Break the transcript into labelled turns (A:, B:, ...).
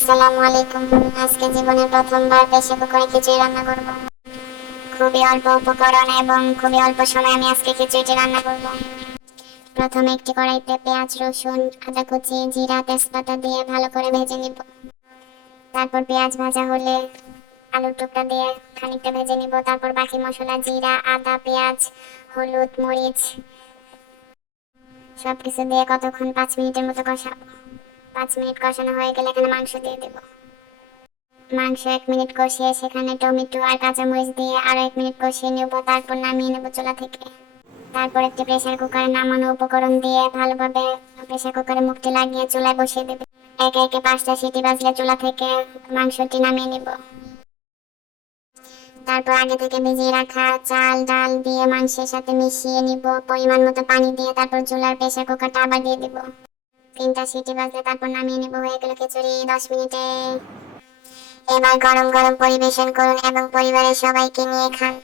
A: আসসালামু আলাইকুম। আজকে জীবনের প্রথমবার প্রেসার কুকারে খিচুড়ি রান্না করব। খুবই অল্প উপকরণ এবং খুবই অল্প সময় আমি আজকে খিচুড়িটি রান্না করব। প্রথমে একটি কড়াইতে পেঁয়াজ, রসুন, আদা কুচি, জিরা, তেজপাতা দিয়ে ভালো করে ভেজে নিব। তারপর পেঁয়াজ ভাজা হলে আলুর টুকরা দিয়ে খানিকটা ভেজে নিব। তারপর বাকি মশলা, জিরা, আদা, পেঁয়াজ, হলুদ, মরিচ সব কিছু দিয়ে কতক্ষণ পাঁচ মিনিটের মতো কষাবো। পাঁচ মিনিট কষানো হয়ে গেলে এখানে মাংস দিয়ে দেব। মাংস এক মিনিট কষিয়ে সেখানে টমেটো আর কাঁচামরিচ দিয়ে আরও এক মিনিট কষিয়ে নেব, তারপর নামিয়ে নেব চুলা থেকে। তারপর একটি প্রেসার কুকারে নামানো উপকরণ দিয়ে ভালোভাবে প্রেসার কুকারে মুখটি লাগিয়ে চুলায় বসিয়ে দেবে। একে একে পাঁচটা সিটি বাজলে চুলা থেকে মাংসটি নামিয়ে নেব। তারপর আগে থেকে ভিজিয়ে রাখা চাল, ডাল দিয়ে মাংসের সাথে মিশিয়ে নিব। পরিমাণ মতো পানি দিয়ে তারপর চুলার প্রেসার কুকারটা আবার দিয়ে দিব। তিনটা সিটি বাজলে তারপর নামিয়ে নেব, হয়ে গেল খিচুড়ি দশ মিনিটে। এবার গরম গরম পরিবেশন করুন এবং পরিবারের সবাইকে নিয়ে খান।